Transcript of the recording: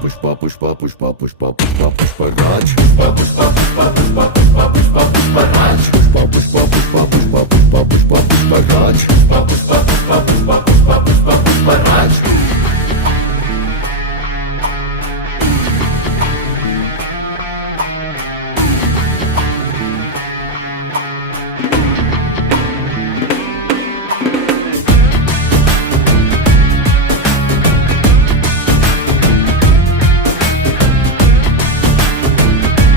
Pushpa Pushpa Pushpa Pushpa Pushpa Pushparaj Pushpa Pushpa Pushpa Pushpa Pushpa Pushpa Pushparaj Pushpa Pushpa Pushpa Pushpa Pushpa Pushpa